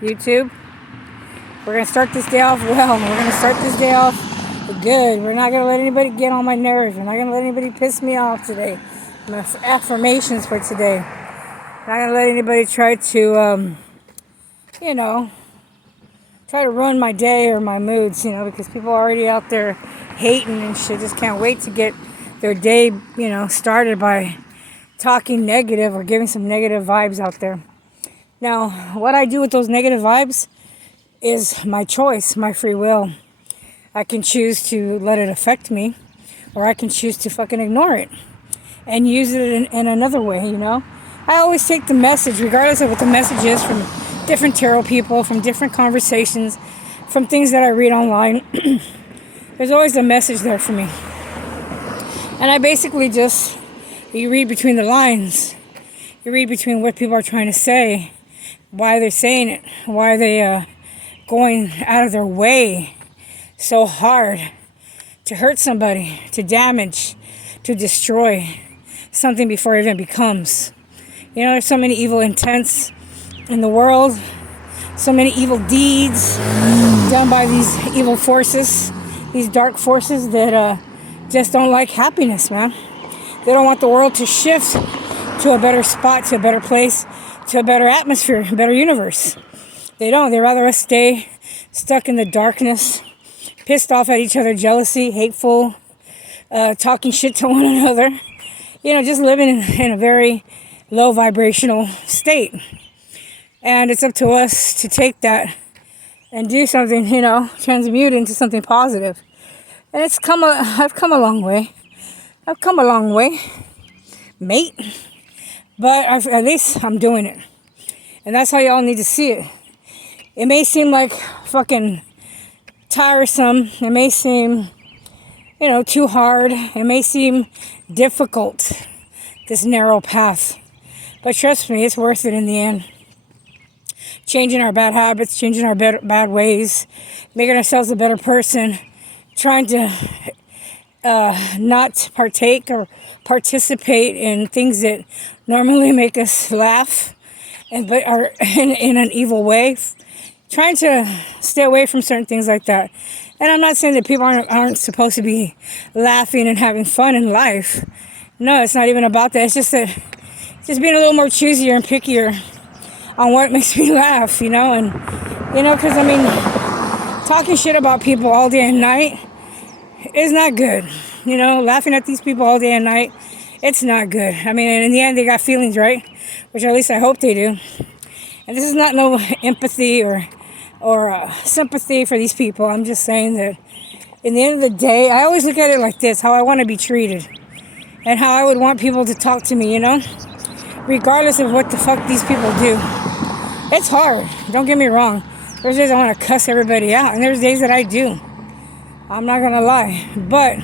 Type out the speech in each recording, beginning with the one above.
YouTube. We're going to start this day off well. We're going to start this day off good. We're not going to let anybody get on my nerves. We're not going to let anybody piss me off today. My affirmations for today. I'm not going to let anybody try to, try to ruin my day or my moods, because people are already out there hating and shit. Just can't wait to get their day, started by talking negative or giving some negative vibes out there. Now, what I do with those negative vibes is my choice, my free will. I can choose to let it affect me, or I can choose to fucking ignore it and use it in another way, I always take the message, regardless of what the message is, from different tarot people, from different conversations, from things that I read online. There's always a message there for me. And I basically you read between the lines. You read between what people are trying to say, why they're saying it, why they going out of their way so hard to hurt somebody, to damage, to destroy something before it even becomes. There's so many evil intents in the world, so many evil deeds done by these evil forces, these dark forces that just don't like happiness, man. They don't want the world to shift to a better spot, to a better place, to a better atmosphere, a better universe. They don't. They'd rather us stay stuck in the darkness, pissed off at each other, jealousy, hateful, talking shit to one another. Just living in a very low vibrational state. And it's up to us to take that and do something, transmute into something positive. And I've come a long way. I've come a long way, mate. But at least I'm doing it. And that's how y'all need to see it. It may seem like fucking tiresome. It may seem, too hard. It may seem difficult, this narrow path. But trust me, it's worth it in the end. Changing our bad habits, changing our bad ways, making ourselves a better person, trying to not partake or participate in things that normally make us laugh, but are in an evil way. Trying to stay away from certain things like that. And I'm not saying that people aren't supposed to be laughing and having fun in life. No, it's not even about that. It's just being a little more choosier and pickier on what makes me laugh, and, because, talking shit about people all day and night is not good. Laughing at these people all day and night, it's not good. And in the end, they got feelings, right? Which at least I hope they do. And this is not no empathy or sympathy for these people. I'm just saying that in the end of the day, I always look at it like this, how I want to be treated and how I would want people to talk to me, regardless of what the fuck these people do. It's hard. Don't get me wrong. There's days I want to cuss everybody out, and there's days that I do. I'm not going to lie. But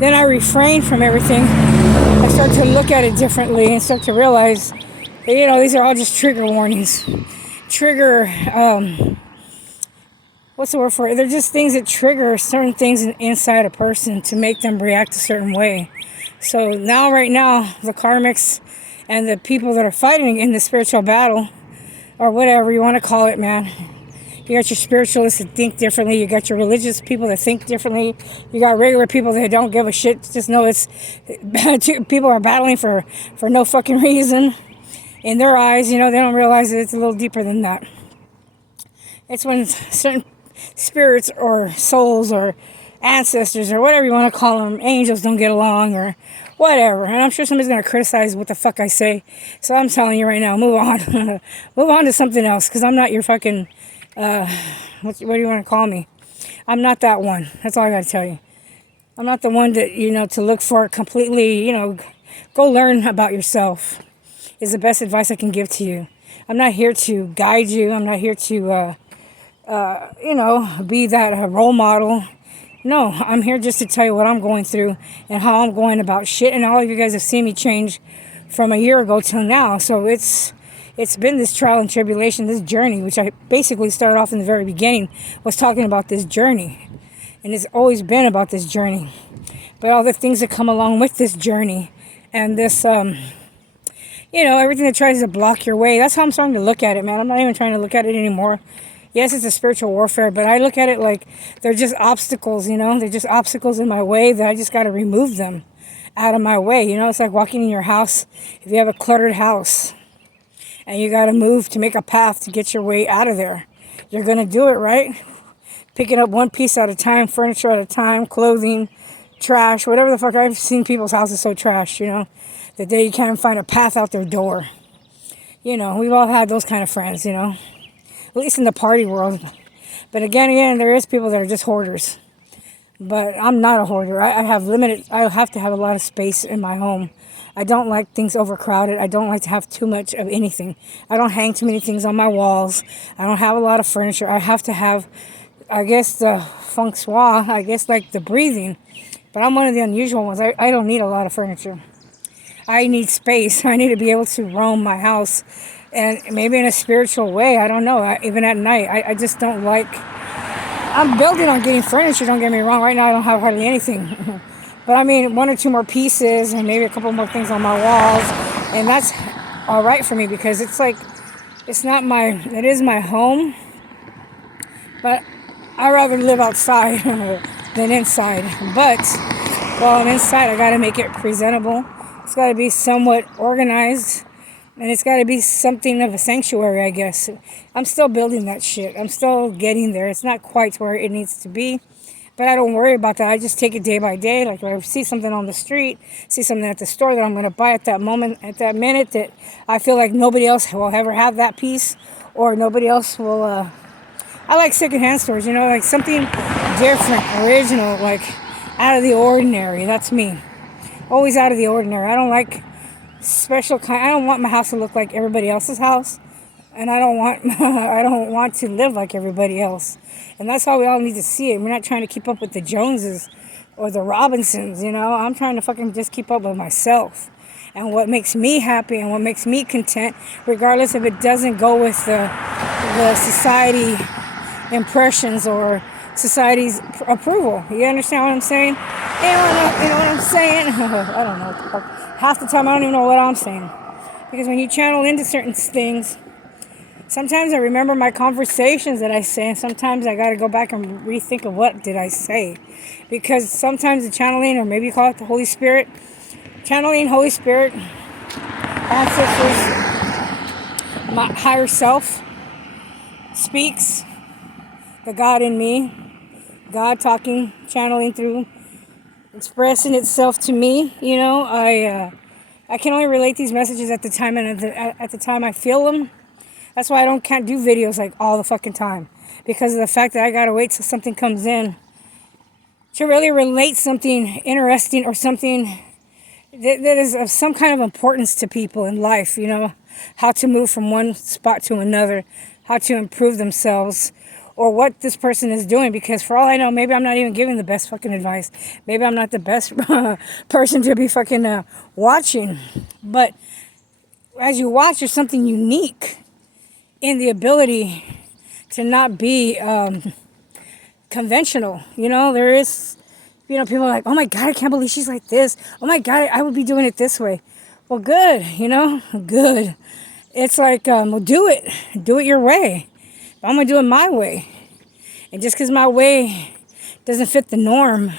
then I refrain from everything. I start to look at it differently and start to realize that, these are all just trigger warnings. Trigger, what's the word for it? They're just things that trigger certain things inside a person to make them react a certain way. So right now, the karmics and the people that are fighting in the spiritual battle, or whatever you want to call it, man. You got your spiritualists that think differently. You got your religious people that think differently. You got regular people that don't give a shit. Just know people are battling for no fucking reason. In their eyes, they don't realize that it's a little deeper than that. It's when certain spirits or souls or ancestors or whatever you want to call them, angels don't get along or whatever. And I'm sure somebody's going to criticize what the fuck I say. So I'm telling you right now, move on. Move on to something else, because I'm not your fucking, what do you want to call me? I'm not that one. That's all I got to tell you. I'm not the one that, to look for completely, go learn about yourself is the best advice I can give to you. I'm not here to guide you. I'm not here to, be that role model. No, I'm here just to tell you what I'm going through and how I'm going about shit. And all of you guys have seen me change from a year ago till now. So it's been this trial and tribulation, this journey, which I basically started off in the very beginning, was talking about this journey. And it's always been about this journey. But all the things that come along with this journey and this, everything that tries to block your way. That's how I'm starting to look at it, man. I'm not even trying to look at it anymore. Yes, it's a spiritual warfare, but I look at it like they're just obstacles, They're just obstacles in my way that I just got to remove them out of my way. It's like walking in your house. If you have a cluttered house and you got to move to make a path to get your way out of there, you're going to do it, right? Picking up one piece at a time, furniture at a time, clothing, trash, whatever the fuck. I've seen people's houses so trashed, that they can't find a path out their door. We've all had those kind of friends, at least in the party world. But again, there is people that are just hoarders. But I'm not a hoarder. I have to have a lot of space in my home. I don't like things overcrowded. I don't like to have too much of anything. I don't hang too many things on my walls. I don't have a lot of furniture. I have to have, I guess, the feng shui, like the breathing. But I'm one of the unusual ones. I don't need a lot of furniture. I need space. I need to be able to roam my house. And maybe in a spiritual way, I don't know. Even at night, I just don't like... I'm building on getting furniture, don't get me wrong. Right now, I don't have hardly anything. But I mean, one or two more pieces and maybe a couple more things on my walls. And that's all right for me because it's like, it is my home. But I'd rather live outside than inside. But while I'm inside, I got to make it presentable. It's got to be somewhat organized. And it's got to be something of a sanctuary, I guess. I'm still building that shit. I'm still getting there. It's not quite where it needs to be. But I don't worry about that. I just take it day by day. Like if I see something on the street, see something at the store that I'm going to buy at that moment, at that minute, that I feel like nobody else will ever have that piece. Or nobody else will... I like secondhand stores, like something different, original, like out of the ordinary. That's me. Always out of the ordinary. I don't like... I don't want my house to look like everybody else's house, and I don't want to live like everybody else. And that's how we all need to see it. We're not trying to keep up with the Joneses or the Robinsons, I'm trying to fucking just keep up with myself and what makes me happy and what makes me content, regardless if it doesn't go with the society impressions or society's approval. You understand what I'm saying? You know what I'm saying? I don't know. Half the time I don't even know what I'm saying. Because when you channel into certain things, sometimes I remember my conversations that I say, and sometimes I got to go back and rethink of what did I say. Because sometimes the channeling, or maybe you call it the Holy Spirit, channeling, Holy Spirit, ancestors, my higher self speaks, the God in me, God talking, channeling through, expressing itself to me. I can only relate these messages at the time, and at the time I feel them. That's why I can't do videos like all the fucking time, because of the fact that I gotta wait till something comes in to really relate something interesting or something that is of some kind of importance to people in life. How to move from one spot to another, how to improve themselves, or what this person is doing. Because for all I know, maybe I'm not even giving the best fucking advice. Maybe I'm not the best person to be fucking watching. But as you watch, there's something unique in the ability to not be conventional. There is, people are like, oh my God, I can't believe she's like this. Oh my God, I would be doing it this way. Well, good, good. It's like, well, do it your way. I'm going to do it my way. And just because my way doesn't fit the norm,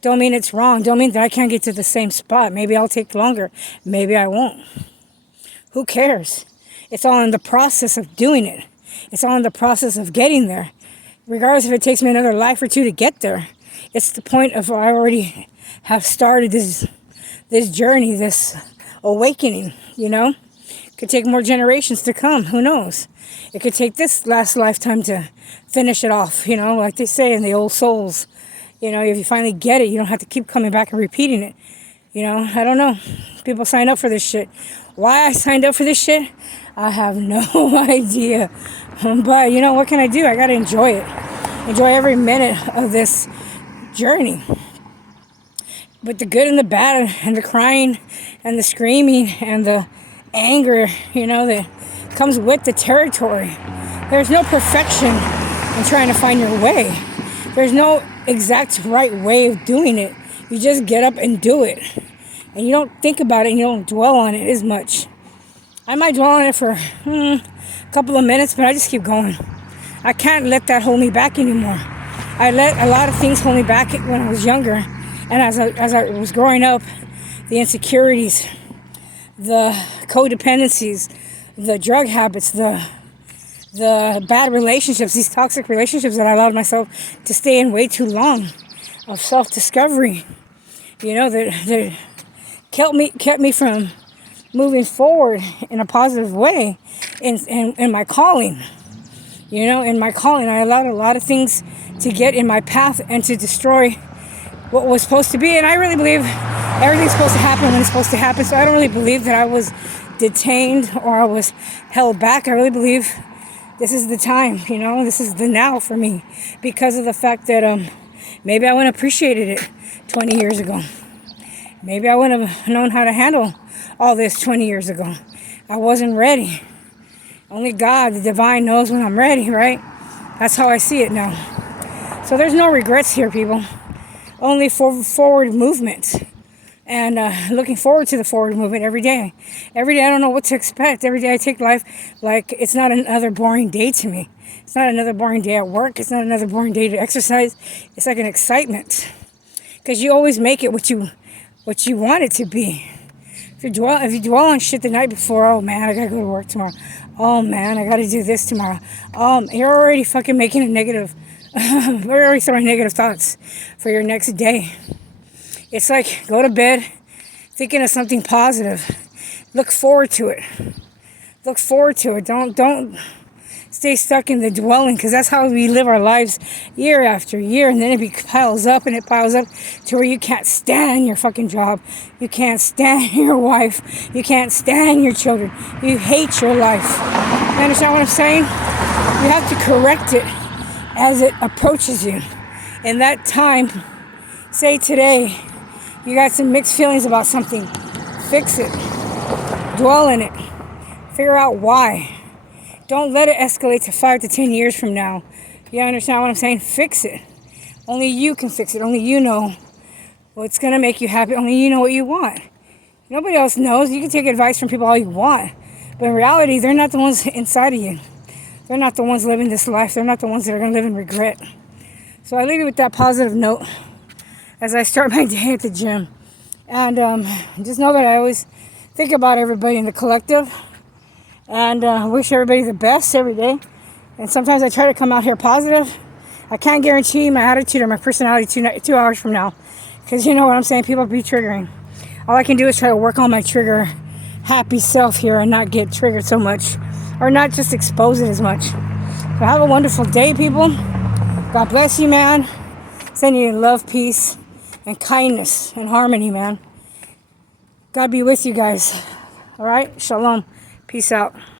don't mean it's wrong. Don't mean that I can't get to the same spot. Maybe I'll take longer. Maybe I won't. Who cares? It's all in the process of doing it. It's all in the process of getting there. Regardless if it takes me another life or two to get there. It's the point of I already have started this journey, this awakening, Could take more generations to come. Who knows? It could take this last lifetime to finish it off, like they say in the old souls. If you finally get it, you don't have to keep coming back and repeating it. I don't know. People sign up for this shit. Why I signed up for this shit, I have no idea. But, what can I do? I got to enjoy it. Enjoy every minute of this journey. But the good and the bad and the crying and the screaming and the anger, that comes with the territory. There's no perfection in trying to find your way. There's no exact right way of doing it. You just get up and do it. And you don't think about it and you don't dwell on it as much. I might dwell on it for a couple of minutes, but I just keep going. I can't let that hold me back anymore. I let a lot of things hold me back when I was younger. And as I was growing up, the insecurities, the codependencies, the drug habits, the bad relationships, these toxic relationships that I allowed myself to stay in way too long, of self-discovery, that kept me from moving forward in a positive way in my calling. In my calling, I allowed a lot of things to get in my path and to destroy what was supposed to be. And I really believe everything's supposed to happen when it's supposed to happen. So I don't really believe that I was detained or I was held back. I really believe this is the time, this is the now for me, because of the fact that maybe I wouldn't have appreciated it 20 years ago. Maybe I wouldn't have known how to handle all this 20 years ago. I wasn't ready. Only God, the divine, knows when I'm ready, right? That's how I see it now. So there's no regrets here, people. Only forward movement. And looking forward to the forward movement every day. Every day I don't know what to expect. Every day I take life like it's not another boring day to me. It's not another boring day at work. It's not another boring day to exercise. It's like an excitement. Because you always make it what you want it to be. If you dwell on shit the night before, oh man, I gotta go to work tomorrow. Oh man, I gotta do this tomorrow. You're already fucking making a negative. You're already throwing negative thoughts for your next day. It's like go to bed thinking of something positive. Look forward to it. Look forward to it. Don't stay stuck in the dwelling, because that's how we live our lives year after year, and then it piles up to where you can't stand your fucking job. You can't stand your wife. You can't stand your children. You hate your life. You understand what I'm saying? You have to correct it as it approaches you. In that time, say today, you got some mixed feelings about something. Fix it. Dwell in it. Figure out why. Don't let it escalate to 5 to 10 years from now. You understand what I'm saying? Fix it. Only you can fix it. Only you know what's going to make you happy. Only you know what you want. Nobody else knows. You can take advice from people all you want. But in reality, they're not the ones inside of you. They're not the ones living this life. They're not the ones that are going to live in regret. So I leave you with that positive note as I start my day at the gym. And just know that I always think about everybody in the collective. And wish everybody the best every day. And sometimes I try to come out here positive. I can't guarantee my attitude or my personality 2 hours from now. Because you know what I'm saying? People be triggering. All I can do is try to work on my trigger happy self here and not get triggered so much. Or not just expose it as much. So have a wonderful day, people. God bless you, man. Send you love, peace, and kindness and harmony, man. God be with you guys. All right? Shalom. Peace out.